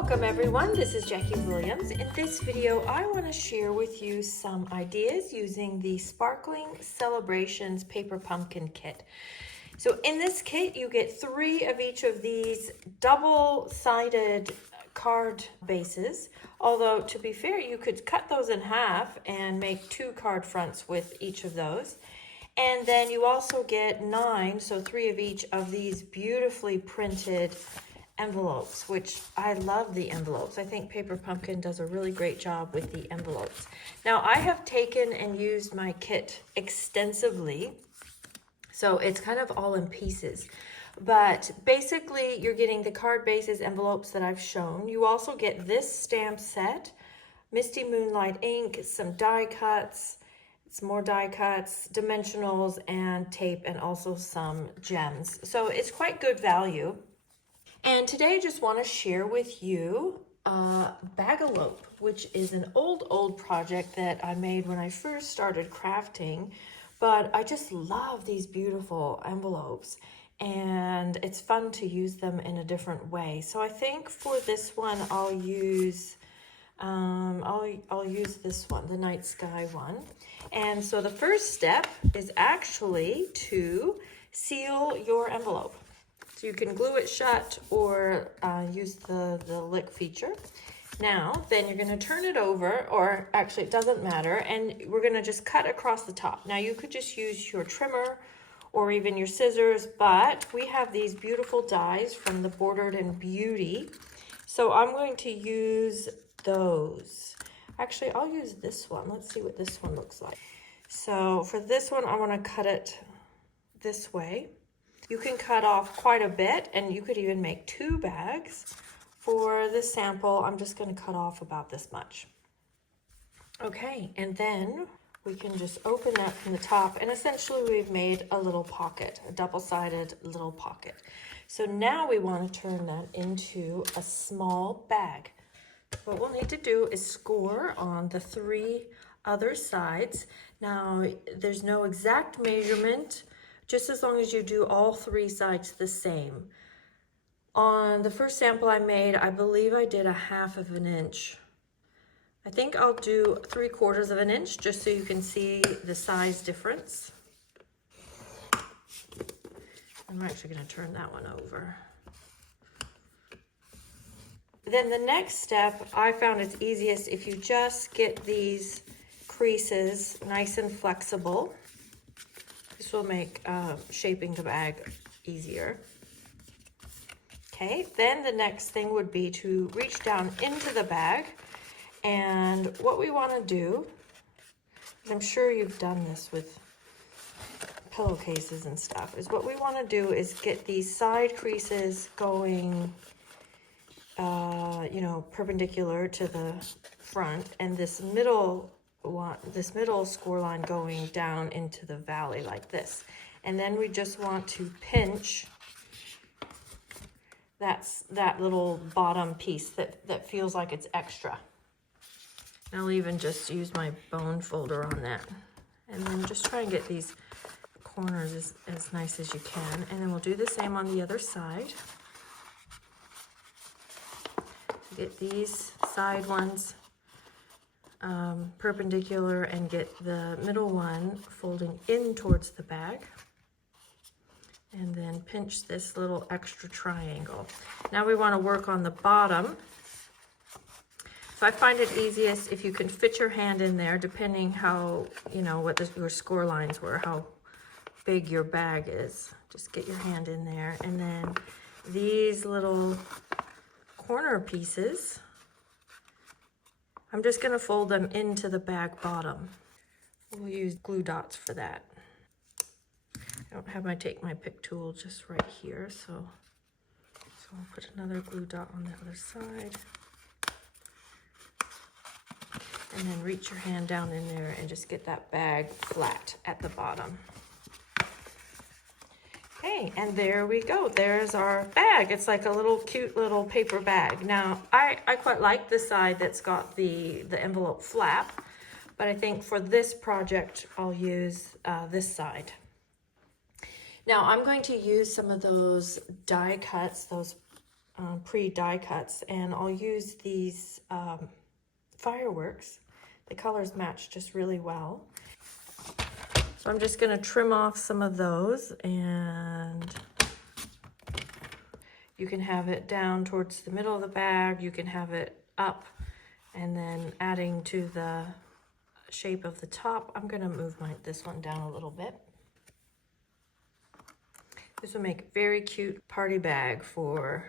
Welcome everyone, this is Jackie Williams. In this video, I want to share with you some ideas using the Sparkling Celebrations Paper Pumpkin Kit. So in this kit, you get 3 of each of these double-sided card bases. Although, to be fair, you could cut those in half and make 2 card fronts with each of those. And then you also get 9, so 3 of each of these beautifully printed envelopes, which I love the envelopes. I think Paper Pumpkin does a really great job with the envelopes. Now, I have taken and used my kit extensively, so it's kind of all in pieces. But basically, you're getting the card bases, envelopes that I've shown. You also get this stamp set, Misty Moonlight ink, some die cuts, some more die cuts, dimensionals, and tape, and also some gems. So it's quite good value. And today I just want to share with you Bag-a-Lope, which is an old project that I made when I first started crafting. But I just love these beautiful envelopes, and it's fun to use them in a different way. So I think for this one I'll use this one, the Night Sky one. And so the first step is actually to seal your envelope. So you can glue it shut or use the lick feature. Now, then you're going to turn it over, or actually it doesn't matter, and we're going to just cut across the top. Now you could just use your trimmer or even your scissors, but we have these beautiful dies from the Bordered and Beauty. So I'm going to use those. Actually, I'll use this one. Let's see what this one looks like. So for this one, I want to cut it this way. You can cut off quite a bit, and you could even make 2 bags. For this sample, I'm just going to cut off about this much. Okay, and then we can just open that from the top, and essentially we've made a little pocket, a double-sided little pocket. So now we want to turn that into a small bag. What we'll need to do is score on the 3 other sides. Now, there's no exact measurement, just as long as you do all 3 sides the same. On the first sample I made, I believe I did 1/2 inch. I think I'll do 3/4 inch just so you can see the size difference. I'm actually going to turn that one over. Then the next step, I found it's easiest if you just get these creases nice and flexible. This will make shaping the bag easier. Okay, then the next thing would be to reach down into the bag, and what we want to do, and I'm sure you've done this with pillowcases and stuff, is what we want to do is get these side creases going perpendicular to the front, and this middle score line going down into the valley like this. And then we just want to pinch that little bottom piece that feels like it's extra. I'll even just use my bone folder on that, and then just try and get these corners as nice as you can. And then we'll do the same on the other side. Get these side ones perpendicular, and get the middle one folding in towards the bag, and then pinch this little extra triangle. Now we want to work on the bottom. So I find it easiest if you can fit your hand in there, depending how, what your score lines were, how big your bag is. Just get your hand in there, and then these little corner pieces, I'm just going to fold them into the bag bottom. We'll use glue dots for that. I don't have my pick tool just right here, so I'll put another glue dot on the other side. And then reach your hand down in there and just get that bag flat at the bottom. Okay, and there we go. There's our bag. It's like a little cute little paper bag. Now, I quite like the side that's got the envelope flap, but I think for this project, I'll use this side. Now, I'm going to use some of those die cuts, those pre-die cuts, and I'll use these fireworks. The colors match just really well. So I'm just going to trim off some of those, and you can have it down towards the middle of the bag, you can have it up, and then adding to the shape of the top. I'm going to move this one down a little bit. This will make a very cute party bag for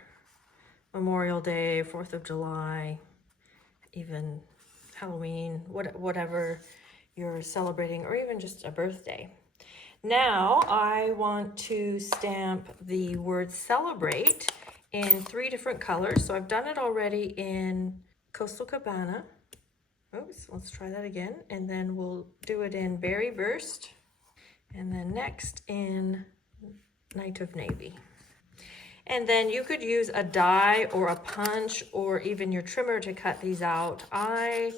Memorial Day, 4th of July, even Halloween, whatever you're celebrating, or even just a birthday. Now I want to stamp the word celebrate in 3 different colors. So I've done it already in Coastal Cabana. Oops, let's try that again. And then we'll do it in Berry Burst. And then next in Night of Navy. And then you could use a die or a punch or even your trimmer to cut these out. I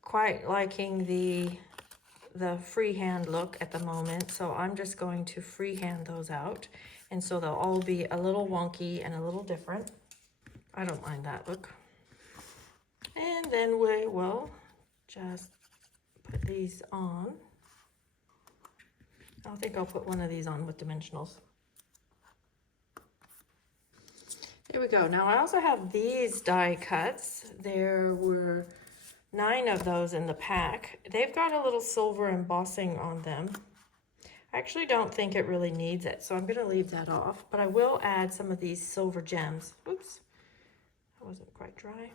quite liking the freehand look at the moment, so I'm just going to freehand those out. And so they'll all be a little wonky and a little different. I don't mind that look. And then we will just put these on. I think I'll put one of these on with dimensionals. There we go. Now I also have these die cuts. There were 9 of those in the pack. They've got a little silver embossing on them. I actually don't think it really needs it, so I'm going to leave that off. But I will add some of these silver gems. Oops, that wasn't quite dry.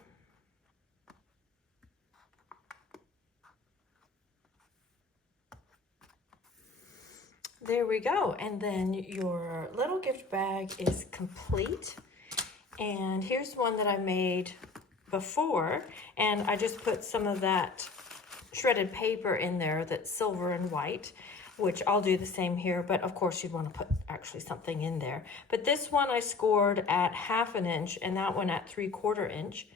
There we go. And then your little gift bag is complete. And here's one that I made before, and I just put some of that shredded paper in there that's silver and white, which I'll do the same here, but of course you'd want to put actually something in there. But this one I scored at 1/2 inch and that one at 3/4 inch.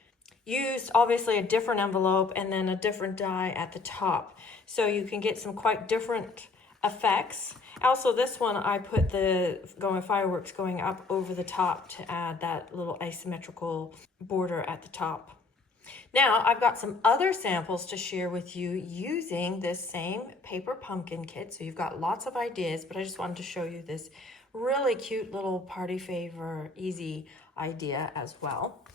Used obviously a different envelope and then a different die at the top, so you can get some quite different effects. Also, this one I put the fireworks going up over the top to add that little asymmetrical border at the top. Now I've got some other samples to share with you using this same paper pumpkin kit. So you've got lots of ideas, but I just wanted to show you this really cute little party favor easy idea as well.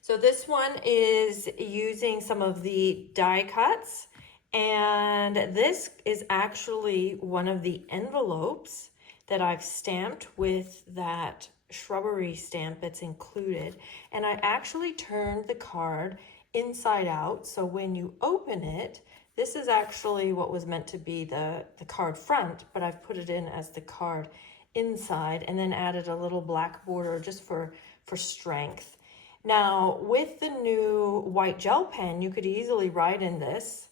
So this one is using some of the die cuts, and this is actually one of the envelopes that I've stamped with that shrubbery stamp that's included. And I actually turned the card inside out, so when you open it, this is actually what was meant to be the card front, but I've put it in as the card inside and then added a little black border just for strength. Now, with the new white gel pen, you could easily write in this,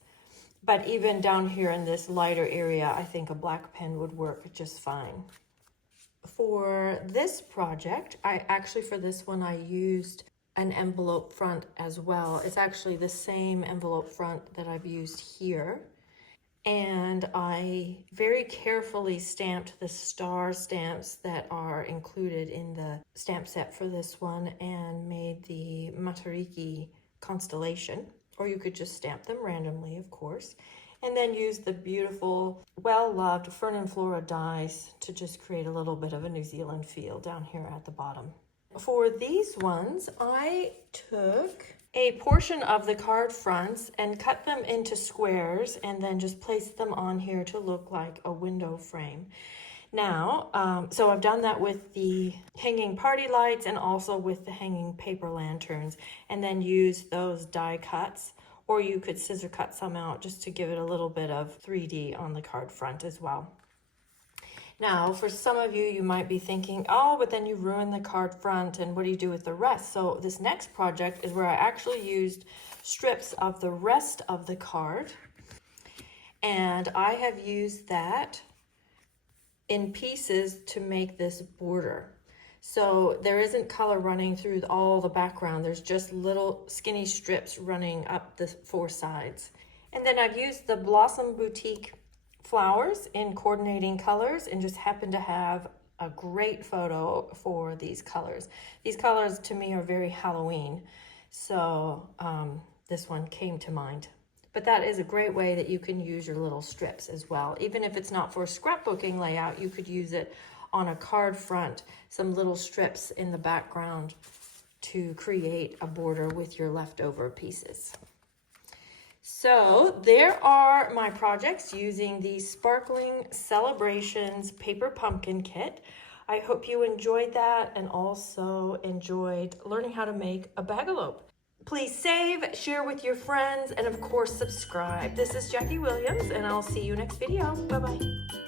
but even down here in this lighter area, I think a black pen would work just fine. For this project, for this one, I used an envelope front as well. It's actually the same envelope front that I've used here. And I very carefully stamped the star stamps that are included in the stamp set for this one and made the Matariki constellation, or you could just stamp them randomly, of course, and then use the beautiful, well-loved Fern and Flora dies to just create a little bit of a New Zealand feel down here at the bottom. For these ones, I took a portion of the card fronts and cut them into squares and then just placed them on here to look like a window frame. Now, so I've done that with the hanging party lights and also with the hanging paper lanterns, and then use those die cuts, or you could scissor cut some out just to give it a little bit of 3D on the card front as well. Now, for some of you, you might be thinking, oh, but then you ruin the card front, and what do you do with the rest? So this next project is where I actually used strips of the rest of the card, and I have used that in pieces to make this border. So there isn't color running through all the background. There's just little skinny strips running up the 4 sides. And then I've used the Blossom Boutique flowers in coordinating colors and just happen to have a great photo for these colors. These colors to me are very Halloween, so this one came to mind. But that is a great way that you can use your little strips as well. Even if it's not for scrapbooking layout, you could use it on a card front, some little strips in the background to create a border with your leftover pieces. So there are my projects using the Sparkling Celebrations Paper Pumpkin Kit. I hope you enjoyed that and also enjoyed learning how to make a bagalope. Please save, share with your friends, and of course subscribe. This is Jackie Williams, and I'll see you next video. Bye-bye.